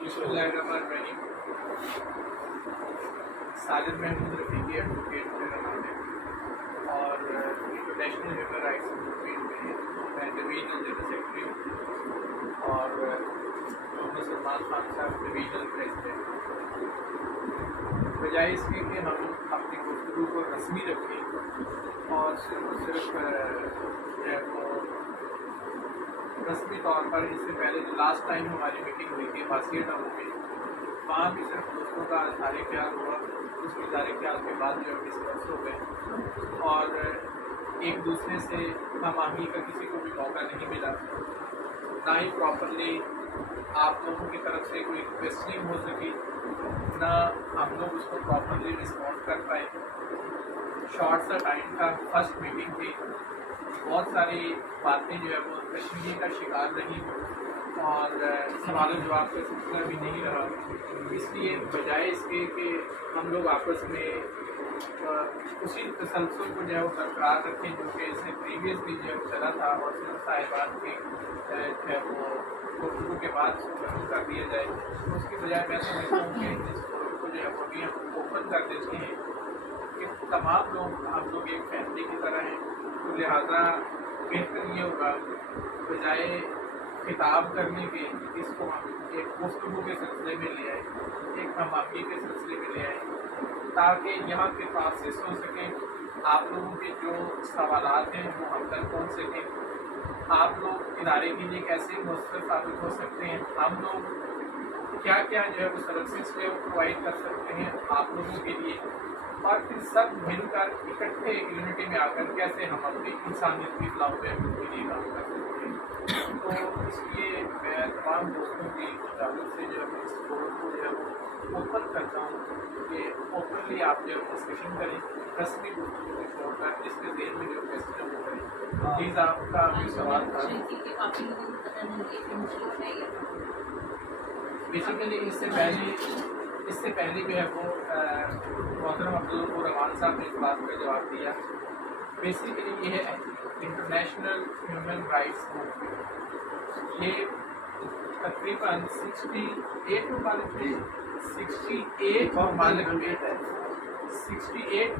बिस्मिल्लाहिर्रहमानिर्रहीम। साजिद महमूद रफ़ीकी एडवोकेट मेरा नाम है और इंटरनेशनल ह्यूमन राइट्स मूवमेंट में मैं डिवीजनल जनरल सेक्रेटरी हूँ और मोहम्मद सलमान खान साहब डिवीजनल प्रेसिडेंट। बजाय इसके कि हम अपनी गुफ्तगू को रस्मी रखें और सिर्फ रस्मी तौर पर इससे पहले जो लास्ट टाइम हमारी मीटिंग हुई थी बासिया टाउन में, वहाँ भी सिर्फ दोस्तों का इज़हार ख्याल हुआ, उस इज़हार ख्याल के बाद जो डिस्कस हो गए और एक दूसरे से हमाही का किसी को भी मौका नहीं मिला, ना ही प्रॉपरली आप लोगों की तरफ से कोई क्वेश्चनिंग हो सकी, ना हम लोग उसको प्रॉपरली रिस्पॉन्ड कर पाए। शॉर्ट सा टाइम था, फर्स्ट मीटिंग थी, बहुत सारी बातें जो है वो कश्मीरी का शिकार रही और सवाल जवाब का सिलसिला भी नहीं रहा। इसलिए बजाय इसके कि हम लोग आपस में उसी तसलसल को जो है वो बरकरार रखें जो कि इससे प्रीवियसली जो है वो चला था और सिर्फ साहिबान के जो है वो गुफ्तगू के बाद उसको खत्म कर दिया जाए, तो उसकी बजाय मैं समझता हूँ कि इस फोरम को जो है वो भी हम ओपन कर देते हैं कि तमाम लोग हम लोग एक फैमिली की तरह हैं। तो लिहाजा बेहतर ये होगा बजाय खिताब करने के इसको हम एक गुफ्तगू के सिलसिले में ले आए, एक हमाही के सिलसिले में ले आए, ताकि यहाँ के तासीस हो सकें, आप लोगों के जो सवालात हैं वो हम तक पहुँच सकें। आप लोग इदारे के लिए कैसे मुस्तर साबित हो सकते हैं, हम लोग क्या क्या जो है वो सर्विसेज जो है वो प्रोवाइड कर सकते हैं आप लोगों के लिए, और फिर सब मिलकर इकट्ठे यूनिटी में आकर कैसे हम अपनी इंसानियत की फलाह के लिए काम कर सकते हैं। तो इसलिए मैं तमाम दोस्तों की इजाज़त से जो है इस फोरम को जो है वो ओपन करता हूँ कि ओपनली आप जो है डिस्कशन करें, रस्मी गुफ्तगू को छोड़कर जिसके ज़हन में जो क्वेश्चन है वो करें। प्लीज़ आपका भी सवाल था। बेसिकली इससे पहले जो है वो मोहतरम अब्दुल रमान साहब ने इस बात का जवाब दिया। बेसिकली ये है इंटरनेशनल ह्यूमन राइट्स मूवमेंट, ये तकरीबन 68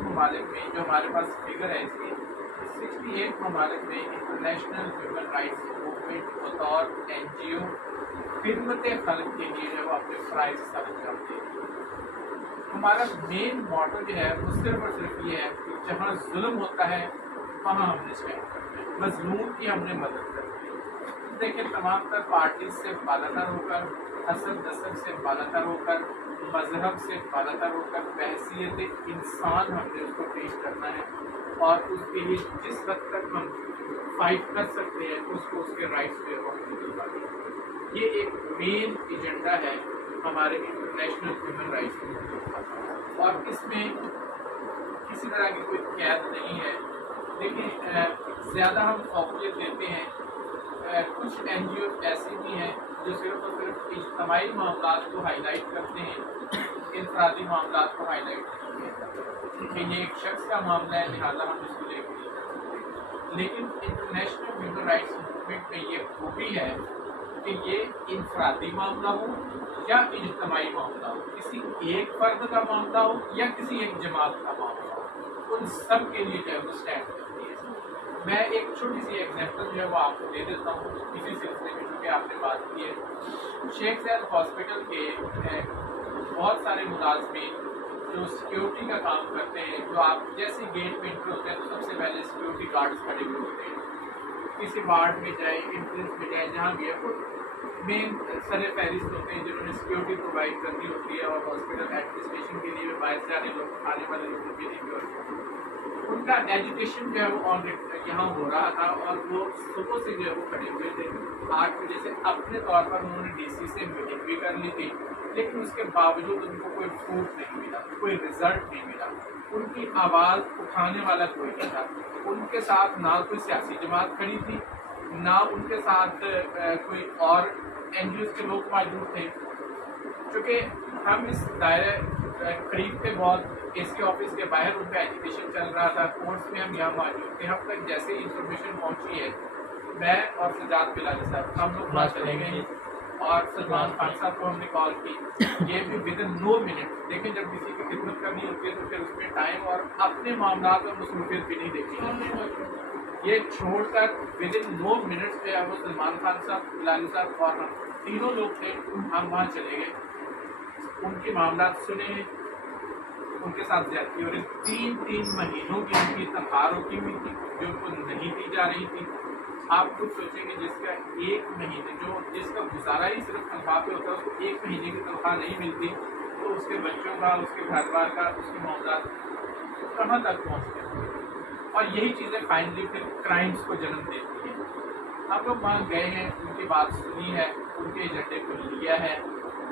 ममालिक में जो हमारे पास फिगर है इसकी 68 ममालिक में इंटरनेशनल ह्यूमन राइट्स मूवमेंट बतौर NGO खिदमत खल्क के लिए जो अपने फ़राइज़ साबित करते हैं। हमारा मेन मोटो जो है वो सिर्फ और सिर्फ ये है कि जहाँ जुल्म होता है वहाँ हमने स्टैंड करना है, मज़लूम की हमने मदद करनी है। देखिए तमाम तर पार्टी से बालातर होकर, हसब नसब से बालातर होकर, मज़हब से बालातर होकर बहसीयत इंसान हमने उसको पेश करना है और उसके लिए जिस हद तक हम फाइट कर सकते हैं उसको उसके राइट्स पे दिलवानी है। ये एक मेन एजेंडा है हमारे इंटरनेशनल ह्यूमन राइट्स और इसमें किसी तरह की कोई कैद नहीं है। लेकिन ज़्यादा हम फौकियत देते हैं, कुछ NGO ऐसी भी हैं जो सिर्फ और सिर्फ इज्तिमाई मामलात को हाईलाइट करते हैं, इंफरादी मामलात को हाईलाइट करते हैं कि ये एक शख्स का मामला है लिहाजा हम इसको लेकर नहीं करते। लेकिन इंटरनेशनल ह्यूमन राइट्स मूवमेंट में ये खूबी है कि ये इंफरादी मामला हो या इज्तिमाई मामला हो, किसी एक फर्द का मामला हो या किसी एक जमात का मामला हो, उन सब के लिए जो है वो स्टैंड करती है। मैं एक छोटी सी एग्जांपल जो है वो आपको दे देता हूँ इसी सिलसिले में, क्योंकि आपने बात की है। शेख ज़ायद हॉस्पिटल के बहुत सारे मुलाजमीन जो सिक्योरिटी का काम करते हैं, जो आप जैसे गेट पे एंटर होते हैं तो सबसे पहले सिक्योरिटी गार्ड्स खड़े हुए होते हैं, किसी वार्ड में जाए, एंट्रेंस में जाए, जहाँ भी है वो मेन सर फहरिस्त होते हैं जिन्होंने सिक्योरिटी प्रोवाइड करनी होती है और हॉस्पिटल एडमिनिस्ट्रेशन के लिए बाहर से आने वाले लोगों के लिए भी होती है। उनका एजुकेशन जो है वो ऑन यहाँ हो रहा था और वो सुबह से जो है वो खड़े हुए थे 8 बजे से। अपने तौर पर उन्होंने DC से मीटिंग भी कर ली थी, लेकिन उसके बावजूद उनको कोई प्रूफ नहीं मिला, कोई रिजल्ट नहीं मिला, उनकी आवाज़ उठाने वाला कोई नहीं था। उनके साथ ना कोई सियासी जमात खड़ी थी, ना उनके साथ कोई और NGOs के लोग मौजूद थे। चूँकि हम इस दायरे करीब थे बहुत, इसके ऑफिस के बाहर उनका एजुकेशन चल रहा था, कोर्स में हम यहाँ मौजूद थे। हम तक जैसे इंफॉर्मेशन पहुँची है, मैं और सजाद बिलाली साहब हम लोग वहाँ चले गए اور سلمان خان صاحب کو ہم نے کال کی، یہ بھی ود ان 9 منٹ. دیکھیں جب کسی کی خدمت کرنی ہوتی ہے تو پھر اس میں ٹائم اور اپنے معاملات اور مصروفیت بھی نہیں دیکھی جاتی. یہ چھوڑ کر ود ان 9 منٹ پہ وہ سلمان خان صاحب، بلالی صاحب اور ہم تینوں لوگ تھے، ہم وہاں چلے گئے، ان کے معاملات سنے، ان کے ساتھ زیادتی. اور 3 مہینوں کی ان کی تنخواہ روکی ہوئی تھی جو ان کو نہیں دی جا رہی تھی. آپ خود سوچیں کہ جس کا 1 مہینے جس کا گزارا ہی صرف تنخواہ پہ ہوتا ہے، اس کو 1 مہینے کی تنخواہ نہیں ملتی تو اس کے بچوں کا، اس کے گھر بار کا، اس کے معاملات کہاں تک پہنچتے ہیں. اور یہی چیزیں فائنلی پھر کرائمز کو جنم دیتی ہیں. ہم لوگ وہاں گئے ہیں، ان کی بات سنی ہے، ان کے ایجنڈے کو لیا ہے.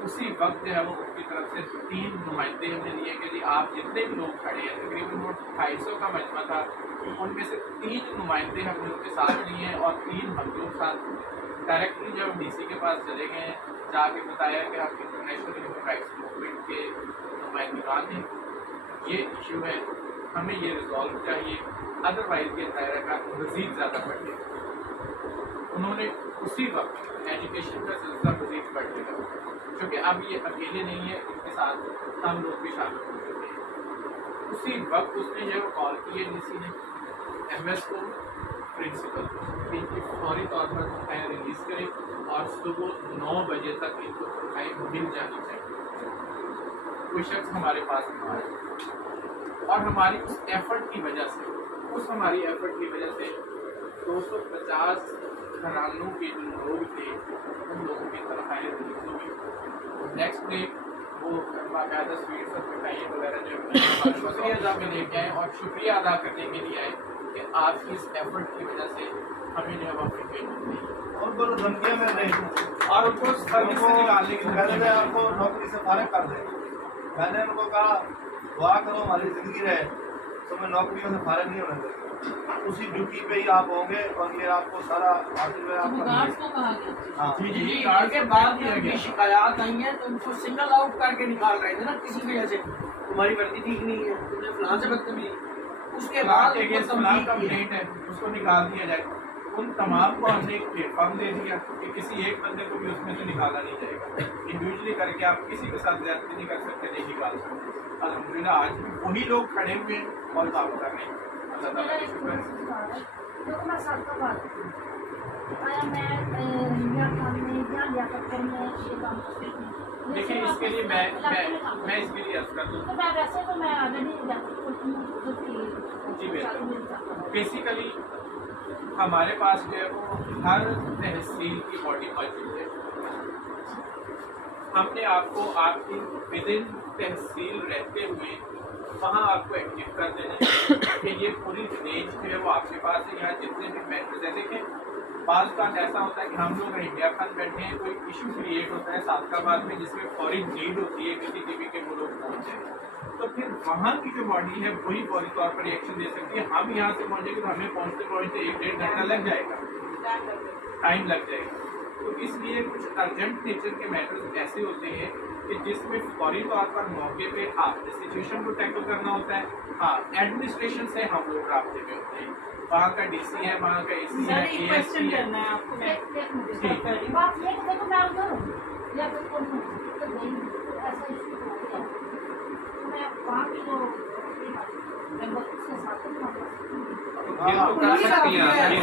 اسی وقت جو ہے وہ ان کی طرف سے 3 نمائندے ہم نے لیے کہ جی آپ جتنے بھی لوگ کھڑے ہیں، تقریباً وہ 250 کا مجمع تھا، ان میں سے 3 نمائندے ہم نے ان کے ساتھ لیے ہیں اور 3 ہم لوگ ساتھ ڈائریکٹلی جب ڈی سی کے پاس چلے گئے ہیں، جا کے بتایا کہ آپ انٹرنیشنل ہیومن رائٹس موومنٹ کے نمائندگان ہیں، یہ ایشو ہے، ہمیں یہ ریزالو چاہیے، ادروائز یہ دائرہ کا مزید زیادہ بڑھ گیا. انہوں نے اسی وقت ایجوکیشن کا سلسلہ مزید بڑھ گیا، کیونکہ اب یہ اکیلے نہیں ہے، ان کے ساتھ ہم لوگ بھی شامل ہو چکے ہیں. اسی وقت اس نے یہ کال کی ہے ڈی سی نے ایم ایس کو، پرنسپل کو، ان کی فوری طور پر تنخواہیں ریلیز کریں اور صبح 9 بجے تک ان کو تنخواہیں مل جانی چاہیے. کوئی شخص ہمارے پاس نہ آئے، اور ہماری اس ایفرٹ کی وجہ سے، ہماری ایفرٹ کی وجہ سے 250 گھرانوں کے جو لوگ تھے ان لوگوں کی تنخواہیں ریلیز ہو گئی. نیکسٹ ڈے وہ باقاعدہ سویٹس اور مٹھائیاں وغیرہ جو شکریہ ادا میں لے کے آئے اور شکریہ ادا کرنے کے لیے آئے کہ آپ کی اس ایفرٹ کی وجہ سے ہمیں جو ہے وہ اپنی پیمنٹ نہیں اور بولو دھمکیاں میں نہیں، اور ان کو سروس سے نکالنے کی پہلے آپ کو نوکری سے فارغ کر دیں. میں نے ان کو کہا دعا کرو ہماری زندگی رہے تو میں نوکریوں سے فارغ نہیں ہونے دوں. اسی ڈیوٹی پہ ہی آپ ہوں گے اور یہ آپ کو سارا حاصل ہے. آپ جی کارڈ کے بعد یہ شکایات آئی ہیں تو ان کو سنگل آؤٹ کر کے نکال رہے تھے نا کسی وجہ سے، تمہاری وردی ٹھیک نہیں ہے، تم نے فلاں سے بدتمیزی، اس کے بعد کمپلینٹ ہے اس کو نکال دیا جائے. ان تمام کو ہم نے ایک پلیٹ فارم دے دیا کہ کسی ایک بندے کو بھی اس میں سے نکالا نہیں جائے گا. انڈیویجلی کر کے آپ کسی کے ساتھ زیادتی نہیں کر سکتے، نہیں نکال سکتے. الحمدللہ آج بھی وہی لوگ کھڑے ہوئے ہیں اور کام کر رہے ہیں. اللہ تعالیٰ کا شکر ہے. دیکھیں اس کے لیے میں اس کے لیے عرض کر دوں جی بالکل. بیسیکلی ہمارے پاس جو ہے وہ ہر تحصیل کی باڈی موجود ہے. ہم نے آپ کو آپ کی ودن تحصیل رہتے ہوئے وہاں آپ کو ایکٹیو کر دینا ہے کہ یہ پوری رینج جو ہے وہ آپ کے پاس ہے. یہاں جتنے بھی میٹرز ہیں، دیکھیں بعض بات ایسا ہوتا ہے کہ ہم لوگ انڈیا فنڈ بیٹھے ہیں، کوئی ایشو کریٹ ہوتا ہے صادقہ آباد میں جس میں فوری نیڈ ہوتی ہے کسی ٹی وی کے وہ لوگ پہنچ جائیں، تو پھر وہاں کی جو باڈی ہے وہی فوری طور پر ریئیکشن دے سکتی ہے. ہم یہاں سے پہنچے گے تو ہمیں پہنچتے 1-1.5 گھنٹہ لگ جائے گا، ٹائم لگ جائے گا. تو اس لیے کچھ ارجنٹ نیچر کے میٹرز ایسے ہوتے ہیں کہ جس میں فوری طور پر موقع پہ آپ نے سچویشن کو ٹیکل کرنا ہوتا ہے. ہاں ایڈمنسٹریشن سے ہم لوگ رابطے میں ہوتے ہیں، وہاں کا ڈی سی ہے، وہاں کا اے سی ہے، اے ایس سی ہے.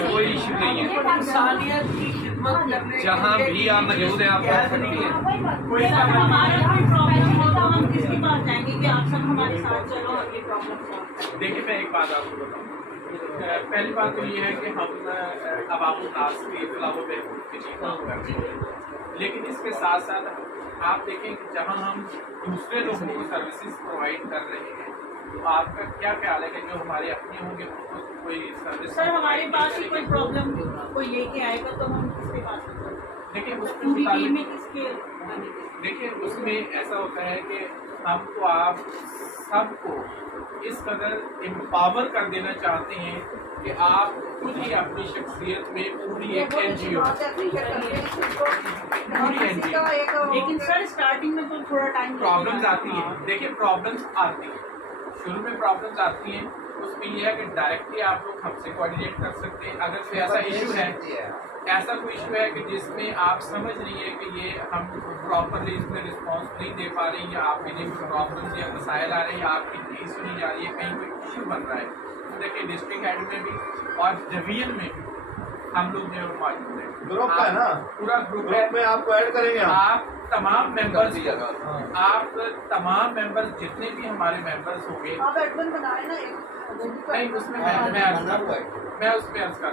کوئی ایشو نہیں ہے، انسانیت کی خدمت کرنے جہاں بھی آپ موجود ہیں آپ کر سکتی ہیں. دیکھیے میں ایک بات آپ کو بتاؤں. پہلی بات تو یہ ہے کہ ہم عوام الناس کی اطلاع و بہبود کے لیے کام کر رہے ہیں، لیکن اس کے ساتھ ساتھ آپ دیکھیں کہ جہاں ہم دوسرے لوگوں کو سروسز پرووائڈ کر رہے ہیں تو آپ کا کیا خیال ہے کہ جو ہمارے اپنے ہوں گے ان کو کوئی سروس؟ سر ہمارے پاس ہی کوئی پرابلم کوئی لے کے آئے گا تو ہم کس کے پاس دیکھیں اس میں ایسا ہوتا ہے کہ ہم کو آپ سب کو اس قدر امپاور کر دینا چاہتے ہیں کہ آپ خود ہی اپنی شخصیت میں پوری ایک این جی او، لیکن سر اسٹارٹنگ میں تو تھوڑا ٹائم پرابلمز آتی ہیں. دیکھیں پرابلمز آتی ہیں، شروع میں پرابلمز آتی ہیں، اس میں یہ ہے کہ ڈائریکٹلی آپ لوگ ہم سے کوآرڈینیٹ کر سکتے ہیں. اگر کوئی ایسا ایشو ہے ऐसा कोई इशू है कि जिसमें आप समझ रही है कि ये हम प्रॉपरली इसमें रिस्पॉन्स नहीं दे पा रहे या आप इन्हें कोई प्रॉब्लम या मसाइल आ रहे हैं या आपकी नहीं सुनी जा रही है, कहीं कोई इशू बन रहा है, तो देखिए डिस्ट्रिक्ट हेड में भी और डिवीजन में भी हम लोग जो है वो मौजूद है। ग्रुप का है ना, पूरा ग्रुप है, में आपको ऐड करेंगे हम। आप तमाम मेंबर्स हाँ। आप तमाम मेंबर्स जितने भी हमारे मेंबर्स होंगे, आप एडमिन बनाए ना एक नहीं उसमें मैं उस पर अर्ज कर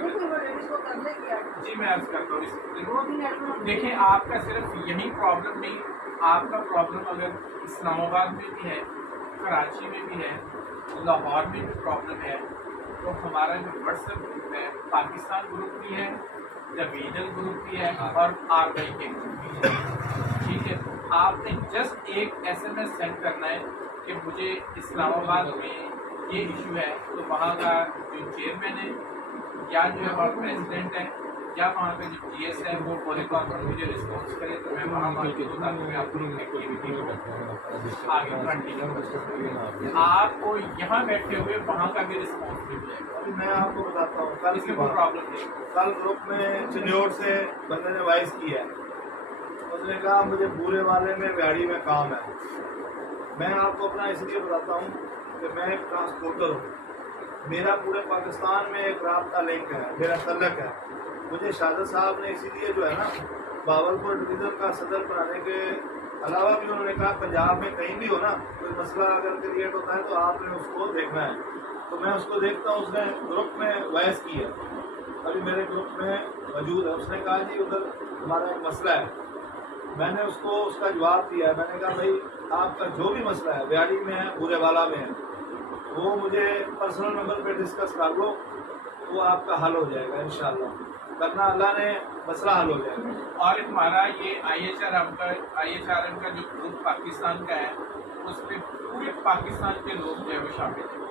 जी मैं अर्ज करता हूँ। देखिए आपका सिर्फ यही प्रॉब्लम नहीं, आपका प्रॉब्लम अगर इस्लामाबाद में भी है, कराची में भी है, लाहौर में भी प्रॉब्लम है, तो हमारा जो व्हाट्सएप ग्रुप है पाकिस्तान ग्रुप भी है, डिवीजनल ग्रुप भी है और आरवाई के ग्रुप भी है। ठीक है, आपने जस्ट एक SMS सेंड करना है कि मुझे इस्लामाबाद में ये इशू है, तो वहाँ का जो चेयरमैन है या जो है वहाँ प्रेसिडेंट है या वहाँ का जो GS है वो पूरे तौर पर मुझे रिस्पॉन्स करे, तो मैं वहाँ मौजूद होता हूँ, मैं अपनी एक्टिविटी को आगे कंटिन्यू करूँ। आपको यहाँ बैठे हुए वहाँ का भी रिस्पॉन्स मिल जाएगा। अभी मैं आपको बताता हूँ, कल इसमें की कोई बात। प्रॉब्लम नहीं। कल ग्रुप में चिन्योर से बंदे ने वॉइस की है, उसने कहा मुझे पूरे वाले में व्याड़ी में काम है। मैं आपको अपना इसलिए बताता हूँ कि मैं एक ट्रांसपोर्टर हूँ, मेरा पूरे पाकिस्तान में एक राब्ता लिंक है, मेरा तलक है। मुझे शाहजद साहब ने इसीलिए जो है ना बावलपुर डिवीज़न का सदर बनाने के अलावा भी उन्होंने कहा पंजाब में कहीं भी हो ना कोई मसला अगर क्रिएट होता है तो आपने उसको देखना है। तो मैं उसको देखता हूँ, उसने ग्रुप में वॉइस की है, अभी मेरे ग्रुप में मौजूद है। उसने कहा जी उधर हमारा एक मसला है, मैंने उसको उसका जवाब दिया है। मैंने कहा भाई आपका जो भी मसला है व्याड़ी में है, बुरेवाला में है, वो मुझे पर्सनल नंबर पे डिस्कस कर लो, वो आपका हल हो जाएगा इंशाल्लाह। करना अल्लाह ने मसला हल हो जाएगा। और हमारा ये IHRM का जो ग्रुप पाकिस्तान का है, उसमें पूरे पाकिस्तान के लोग जो है वो शामिल हैं।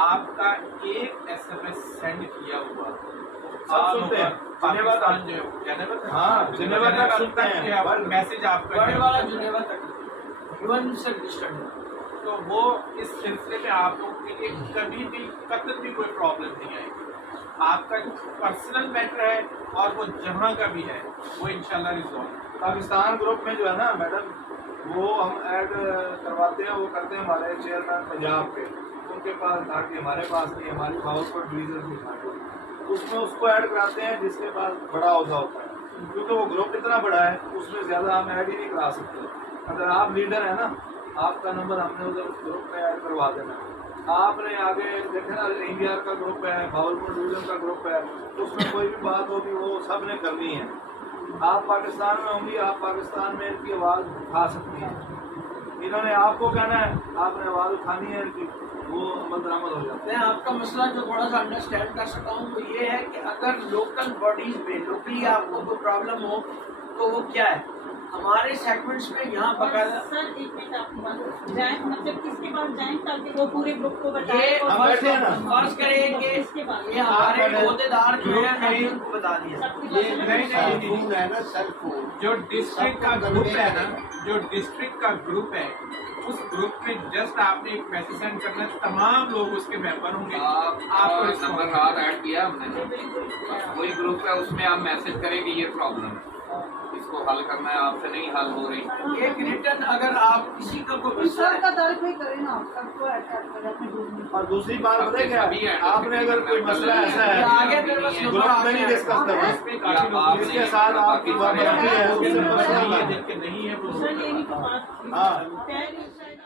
आपका एक SMS सेंड किया हुआ सब सुनते हैं, पाकिस्तान जो है जेनेवा तक, हाँ, जेनेवा तक सुनते हैं। मैसेज आपका वर्ल्ड जो वाला है, जिनेवा तक UN से रजिस्टर्ड है। तो वो इस सिलसिले में आप लोगों के लिए कभी भी कतई भी कोई प्रॉब्लम नहीं आएगी। आपका जो पर्सनल मैटर है और वो जहाँ का भी है वो इंशाल्लाह रिजॉल्व। पाकिस्तान ग्रुप में जो है ना मैडम, वो हम ऐड करवाते हैं, वो करते हैं हमारे चेयरमैन पंजाब के, उनके पास था कि हमारे पास नहीं, हमारी बावलपुर डिवीजन की था, उसमें उसको ऐड कराते हैं जिसके पास बड़ा अहदा होता है, क्योंकि वो ग्रुप इतना बड़ा है उसमें ज़्यादा हम ऐड ही नहीं करा सकते। अगर आप लीडर है ना, आपका नंबर हमने उधर ग्रुप में ऐड करवा देना। आपने आगे देखे ना इंडिया का ग्रुप है, भावलपुर डिवीजन का ग्रुप है, तो उसमें कोई भी बात होगी वो सब ने करनी है। आप पाकिस्तान में होंगी, आप पाकिस्तान में इनकी आवाज़ उठा सकती हैं। इन्होंने आपको कहना है, आपने आवाज़ उठानी है इनकी, वो अमल दरामद हो जाता है। मैं आपका मसला जो थोड़ा सा अंडरस्टैंड कर सका हूँ तो ये है कि अगर लोकल बॉडीज में लोकली आपको कोई प्रॉब्लम हो तो वो क्या है, हमारे सेगमेंट्स में यहाँ बकायदा सर एक मिनट आपकी बात जाए, मतलब किसके पास जाएं ताकि वो पूरे ग्रुप को बताए ये और हम बैठे हैं ना। फर्ज करें कि इसके बाद ये हमारे अहदेदार जो है मैंने नहीं। उनको बता दिया। सबकी ये बात नहीं, समझ- नहीं, है ना सर फोन जो डिस्ट्रिक्ट का ग्रुप है ना, जो डिस्ट्रिक्ट का ग्रुप है, उस ग्रुप में जस्ट आपने एक मैसेज सेंड करना है, तमाम लोग उसके मेंबर होंगे। आपको नंबर रिस्पॉन्स रात ऐड किया हमने, बिल्कुल वही ग्रुप है, उसमें आप मैसेज करें कि ये प्रॉब्लम है, इसको हल करना है, आपसे नहीं हल हो रही। एक रिटर्न अगर आप किसी का कोई मसला सर है का दर्द नहीं करें ना, सबको ऐसा करें अपने ग्रुप में। और दूसरी बात पता है क्या है? आपने अगर कोई मसला ऐसा ये है आगे मेरे पास नंबर ग्रुप आ में नहीं गया। डिस्कस करना, इसमें काफी लोग जिसके साथ आपकी बात बनती है उससे नहीं पर्सनल है, है। जिनके नहीं है वो सर ये नहीं तो बात हाँ। पहले शायद